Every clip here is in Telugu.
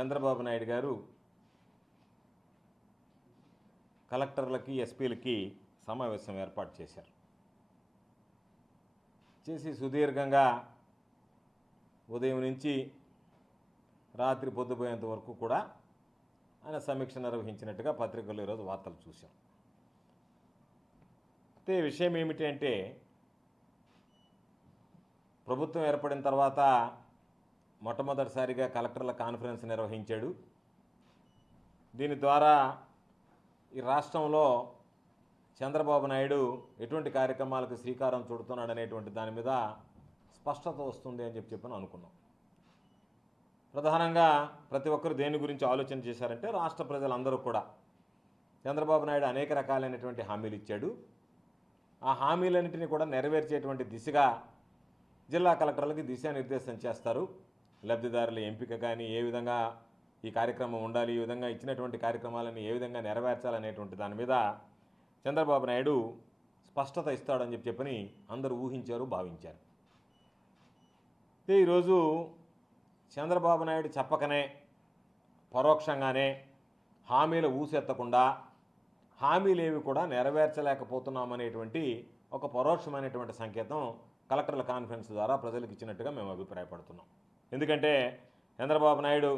చంద్రబాబు నాయుడు గారు కలెక్టర్లకి ఎస్పీలకి సమావేశం ఏర్పాటు చేశారు. చేసి సుదీర్ఘంగా ఉదయం నుంచి రాత్రి పొద్దుపోయేంత వరకు కూడా ఆయన సమీక్ష నిర్వహించినట్టుగా పత్రికల్లో ఈరోజు వార్తలు చూశాం. అయితే విషయం ఏమిటి అంటే ప్రభుత్వం ఏర్పడిన తర్వాత మొట్టమొదటిసారిగా కలెక్టర్ల కాన్ఫరెన్స్ నిర్వహించాడు. దీని ద్వారా ఈ రాష్ట్రంలో చంద్రబాబు నాయుడు ఎటువంటి కార్యక్రమాలకు శ్రీకారం చుడుతున్నాడు అనేటువంటి దాని మీద స్పష్టత వస్తుంది అని చెప్పి చెప్పని అనుకున్నాం. ప్రధానంగా ప్రతి ఒక్కరు దేని గురించి ఆలోచన చేశారంటే రాష్ట్ర ప్రజలందరూ కూడా చంద్రబాబు నాయుడు అనేక రకాలైనటువంటి హామీలు ఇచ్చాడు. ఆ హామీలన్నింటినీ కూడా నెరవేర్చేటువంటి దిశగా జిల్లా కలెక్టర్లకి దిశానిర్దేశం చేస్తారు. లబ్ధిదారుల ఎంపిక కానీ ఏ విధంగా ఈ కార్యక్రమం ఉండాలి ఈ విధంగా ఇచ్చినటువంటి కార్యక్రమాలను ఏ విధంగా నెరవేర్చాలనేటువంటి దాని మీద చంద్రబాబు నాయుడు స్పష్టత ఇస్తాడని చెప్పి చెప్పని అందరూ ఊహించారు భావించారు. ఈరోజు చంద్రబాబు నాయుడు చెప్పకనే పరోక్షంగానే హామీలు ఊసెత్తకుండా హామీలేవి కూడా నెరవేర్చలేకపోతున్నామనేటువంటి ఒక పరోక్షమైనటువంటి సంకేతం కలెక్టర్ల కాన్ఫరెన్స్ ద్వారా ప్రజలకు ఇచ్చినట్టుగా మేము అభిప్రాయపడుతున్నాం. ఎందుకంటే చంద్రబాబు నాయుడు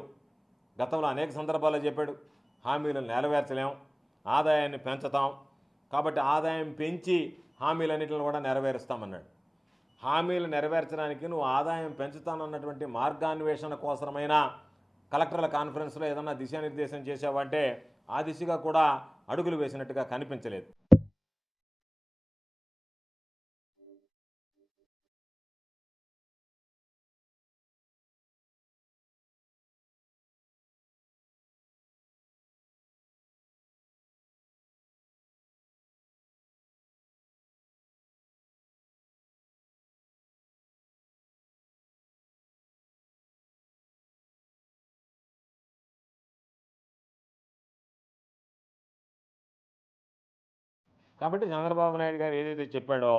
గతంలో అనేక సందర్భాల్లో చెప్పాడు హామీలను నెరవేర్చలేం ఆదాయాన్ని పెంచుతాం. కాబట్టి ఆదాయం పెంచి హామీలన్నింటిని కూడా నెరవేరుస్తామన్నాడు. హామీలు నెరవేర్చడానికి నువ్వు ఆదాయం పెంచుతానన్నటువంటి మార్గాన్వేషణ కోసమైనా కలెక్టర్ల కాన్ఫరెన్స్లో ఏదన్నా దిశానిర్దేశం చేసావంటే ఆ దిశగా కూడా అడుగులు వేసినట్టుగా కనిపించలేదు. కాబట్టి చంద్రబాబు నాయుడు గారు ఏదైతే చెప్పాడో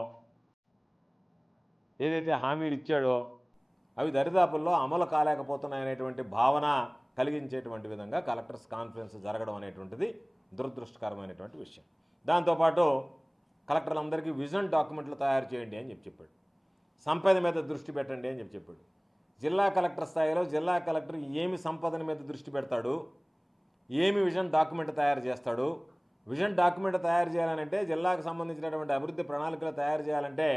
ఏదైతే హామీలు ఇచ్చాడో అవి దరిదాపుల్లో అమలు కాలేకపోతున్నాయనేటువంటి భావన కలిగించేటువంటి విధంగా కలెక్టర్స్ కాన్ఫరెన్స్ జరగడం అనేటువంటిది దురదృష్టకరమైనటువంటి విషయం. దాంతోపాటు కలెక్టర్లందరికీ విజన్ డాక్యుమెంట్లు తయారు చేయండి అని చెప్పి చెప్పాడు. సంపద మీద దృష్టి పెట్టండి అని చెప్పి చెప్పాడు. జిల్లా కలెక్టర్ స్థాయిలో జిల్లా కలెక్టర్ ఏమి సంపదన మీద దృష్టి పెడతాడు ఏమి విజన్ డాక్యుమెంట్ తయారు చేస్తాడు విజన్ డాక్యుమెంట్ తయారు చేయాలంటే జిల్లాకు సంబంధించినటువంటి అభివృద్ధి ప్రణాళికలు తయారు చేయాలంటే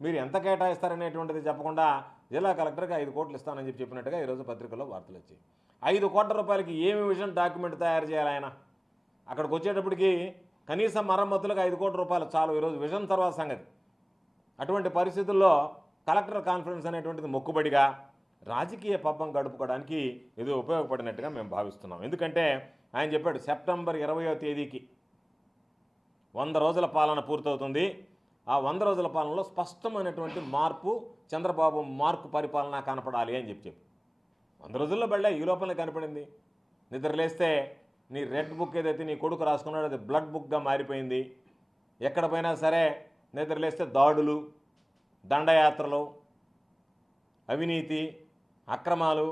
మీరు ఎంత కేటాయిస్తారనేటువంటిది చెప్పకుండా జిల్లా కలెక్టర్కి ఐదు కోట్లు ఇస్తానని చెప్పి చెప్పినట్టుగా ఈరోజు పత్రికల్లో వార్తలు వచ్చాయి. ఐదు కోట్ల రూపాయలకి ఏమి విజన్ డాక్యుమెంట్ తయారు చేయాలి ఆయన? అక్కడికి వచ్చేటప్పటికి కనీసం మరమ్మతులకు ఐదు కోట్ల రూపాయలు చాలు ఈరోజు విజన్ తర్వాత సంగతి. అటువంటి పరిస్థితుల్లో కలెక్టర్ కాన్ఫరెన్స్ అనేటువంటిది మొక్కుబడిగా రాజకీయ పబ్బం గడుపుకోవడానికి ఇది ఉపయోగపడినట్టుగా మేము భావిస్తున్నాం. ఎందుకంటే ఆయన చెప్పాడు సెప్టెంబర్ ఇరవయో తేదీకి వంద రోజుల పాలన పూర్తవుతుంది. ఆ వంద రోజుల పాలనలో స్పష్టమైనటువంటి మార్పు చంద్రబాబు మార్పు పరిపాలన కనపడాలి అని చెప్పి చెప్పి వంద రోజుల్లో బళ్ళే ఈ లోపలనే కనపడింది. నిద్రలేస్తే నీ రెడ్ బుక్ ఏదైతే నీ కొడుకు రాసుకున్నాడో అది బ్లడ్ బుక్గా మారిపోయింది. ఎక్కడ పోయినా సరే నిద్రలేస్తే దాడులు దండయాత్రలు అవినీతి అక్రమాలు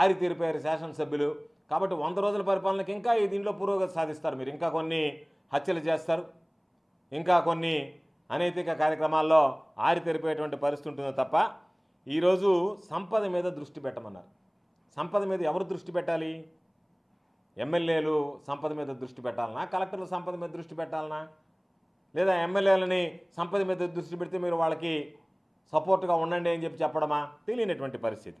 ఆరితీరిపోయారు శాసనసభ్యులు. కాబట్టి వంద రోజుల పరిపాలనకి ఇంకా ఈ దీంట్లో పురోగతి సాధిస్తారు మీరు. ఇంకా కొన్ని హత్యలు చేస్తారు. ఇంకా కొన్ని అనైతిక కార్యక్రమాల్లో ఆరితెరిపోయేటువంటి పరిస్థితి ఉంటుందో తప్ప ఈరోజు సంపద మీద దృష్టి పెట్టమన్నారు. సంపద మీద ఎవరు దృష్టి పెట్టాలి? ఎమ్మెల్యేలు సంపద మీద దృష్టి పెట్టాలనా? కలెక్టర్లు సంపద మీద దృష్టి పెట్టాలనా? లేదా ఎమ్మెల్యేలని సంపద మీద దృష్టి పెడితే మీరు వాళ్ళకి సపోర్ట్గా ఉండండి అని చెప్పి చెప్పడమా? తెలియనటువంటి పరిస్థితి.